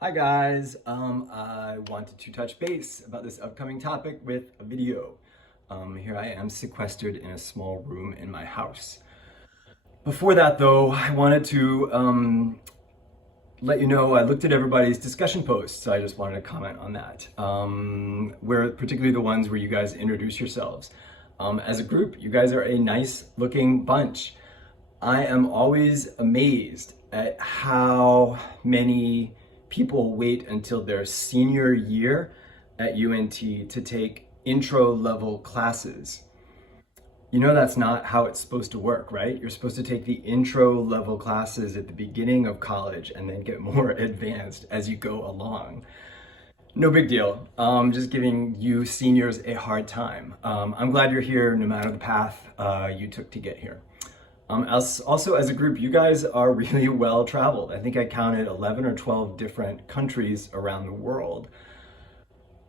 Hi guys, I wanted to touch base about this upcoming topic with a video. Here I am sequestered in a small room in my house. Before that though, I wanted to let you know I looked at everybody's discussion posts, so I just wanted to comment on that. Where particularly the ones where you guys introduce yourselves. As a group, you guys are a nice looking bunch. I am always amazed at how many people wait until their senior year at UNT to take intro level classes. You know that's not how it's supposed to work, right? You're supposed to take the intro level classes at the beginning of college and then get more advanced as you go along. No big deal. Just giving you seniors a hard time. I'm glad you're here no matter the path you took to get here. Also, as a group, you guys are really well traveled. I think I counted 11 or 12 different countries around the world.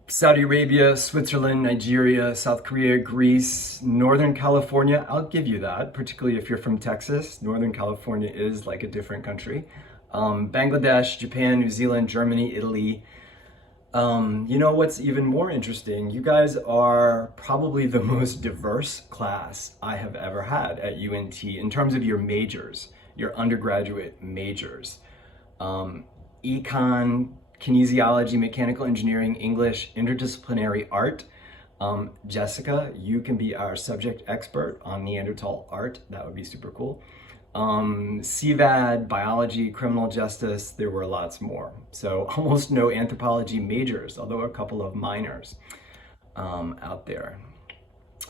Saudi Arabia, Switzerland, Nigeria, South Korea, Greece, Northern California. I'll give you that, particularly if you're from Texas. Northern California is like a different country. Bangladesh, Japan, New Zealand, Germany, Italy. You know what's even more interesting? You guys are probably the most diverse class I have ever had at UNT in terms of your majors, your undergraduate majors. Econ, kinesiology, mechanical engineering, English, interdisciplinary art. Jessica, you can be our subject expert on Neanderthal art. That would be super cool. CVAD, biology, criminal justice, there were lots more. So almost no anthropology majors, although a couple of minors out there.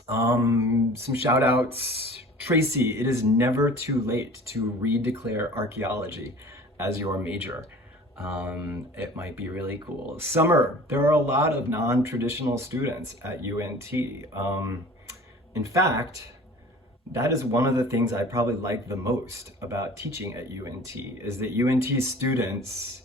Some shout outs. Tracy, it is never too late to redeclare archaeology as your major. It might be really cool. Summer, there are a lot of non-traditional students at UNT. In fact, that is one of the things I probably like the most about teaching at UNT, is that UNT students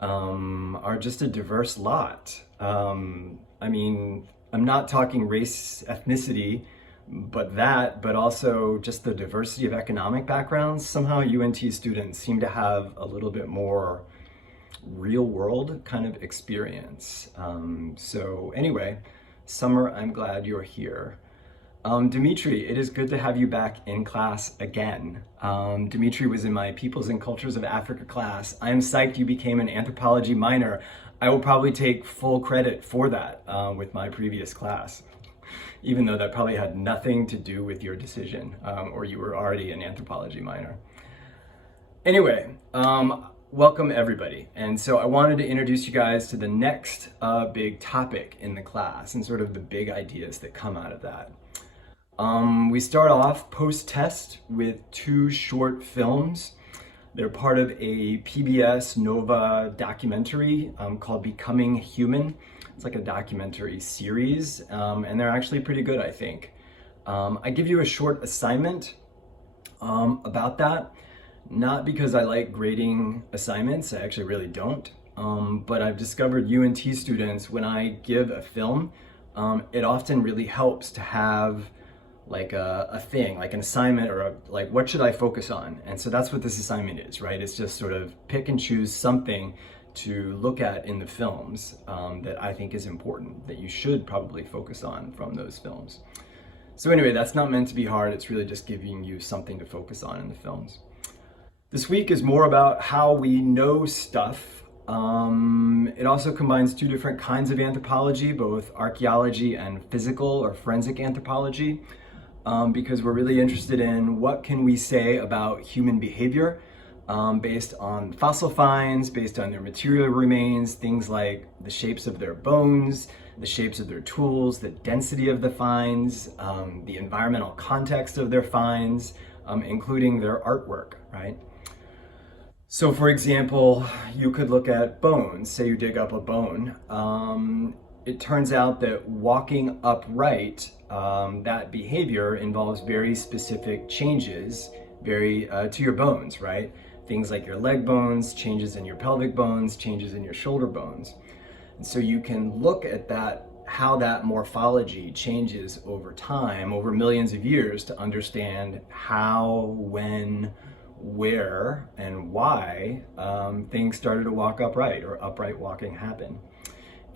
are just a diverse lot. I mean, I'm not talking race, ethnicity, but also just the diversity of economic backgrounds. Somehow UNT students seem to have a little bit more real world kind of experience. So anyway, Summer, I'm glad you're here. Dimitri, it is good to have you back in class again. Dimitri was in my Peoples and Cultures of Africa class. I am psyched you became an anthropology minor. I will probably take full credit for that with my previous class, even though that probably had nothing to do with your decision, or you were already an anthropology minor. Anyway, welcome everybody. And so I wanted to introduce you guys to the next big topic in the class and sort of the big ideas that come out of that. We start off post-test with two short films. They're part of a PBS Nova documentary called Becoming Human. It's like a documentary series, and they're actually pretty good, I think. I give you a short assignment about that, not because I like grading assignments, I actually really don't, but I've discovered UNT students, when I give a film, it often really helps to have like a thing, like an assignment, or like what should I focus on? And so that's what this assignment is, right? It's just sort of pick and choose something to look at in the films that I think is important, that you should probably focus on from those films. So anyway, that's not meant to be hard. It's really just giving you something to focus on in the films. This week is more about how we know stuff. It also combines two different kinds of anthropology, both archaeology and physical or forensic anthropology. Because we're really interested in what can we say about human behavior based on fossil finds, based on their material remains, things like the shapes of their bones, the shapes of their tools, the density of the finds, the environmental context of their finds, including their artwork, right? So for example, you could look at bones, say you dig up a bone. It turns out that walking upright, that behavior involves very specific changes to your bones, right? Things like your leg bones, changes in your pelvic bones, changes in your shoulder bones. And so you can look at that, how that morphology changes over time, over millions of years, to understand how, when, where and why things started to walk upright or upright walking happened.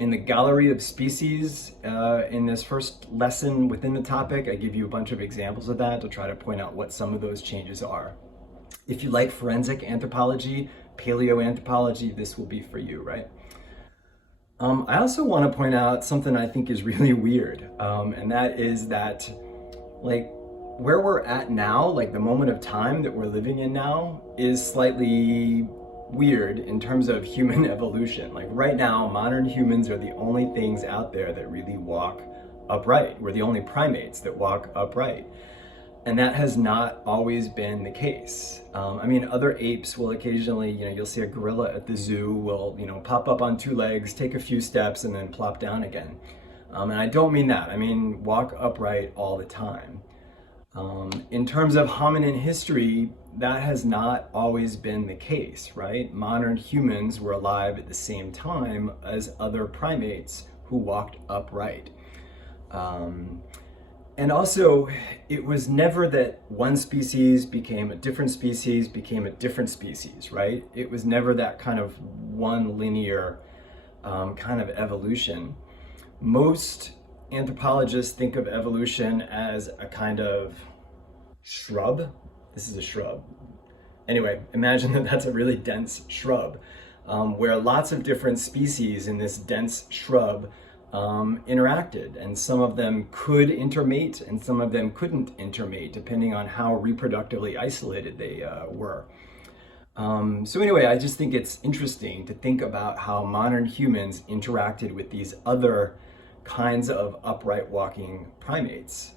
In the gallery of species, in this first lesson within the topic, I give you a bunch of examples of that to try to point out what some of those changes are. If you like forensic anthropology, paleoanthropology, this will be for you, right? I also want to point out something I think is really weird, and that is that, like, where we're at now, like the moment of time that we're living in now, is slightly weird in terms of human evolution. Like right now, modern humans are the only things out there that really walk upright. We're the only primates that walk upright. And that has not always been the case. I mean, other apes will occasionally, you'll see a gorilla at the zoo will, pop up on two legs, take a few steps, and then plop down again. And I don't mean that. I mean, walk upright all the time. In terms of hominin history, that has not always been the case, right? Modern humans were alive at the same time as other primates who walked upright. And also, it was never that one species became a different species, right? It was never that kind of one linear kind of evolution. Most anthropologists think of evolution as a kind of shrub. This is a shrub. Anyway, imagine that that's a really dense shrub where lots of different species in this dense shrub interacted, and some of them could intermate and some of them couldn't intermate depending on how reproductively isolated they were. So anyway, I just think it's interesting to think about how modern humans interacted with these other kinds of upright walking primates.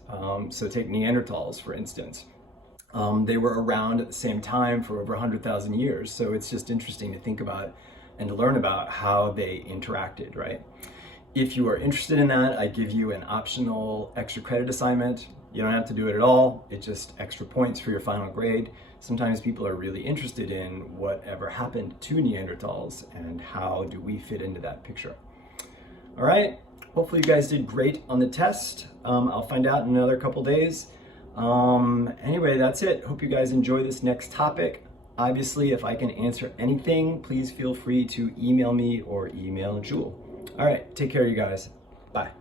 So take Neanderthals, for instance. They were around at the same time for over 100,000 years. So it's just interesting to think about and to learn about how they interacted, right? If you are interested in that, I give you an optional extra credit assignment. You don't have to do it at all. It's just extra points for your final grade. Sometimes people are really interested in whatever happened to Neanderthals and how do we fit into that picture. All right, hopefully you guys did great on the test. I'll find out in another couple days. Anyway, that's it. Hope you guys enjoy this next topic. Obviously, if I can answer anything, please feel free to email me or email Jewel. All right, take care, you guys. Bye.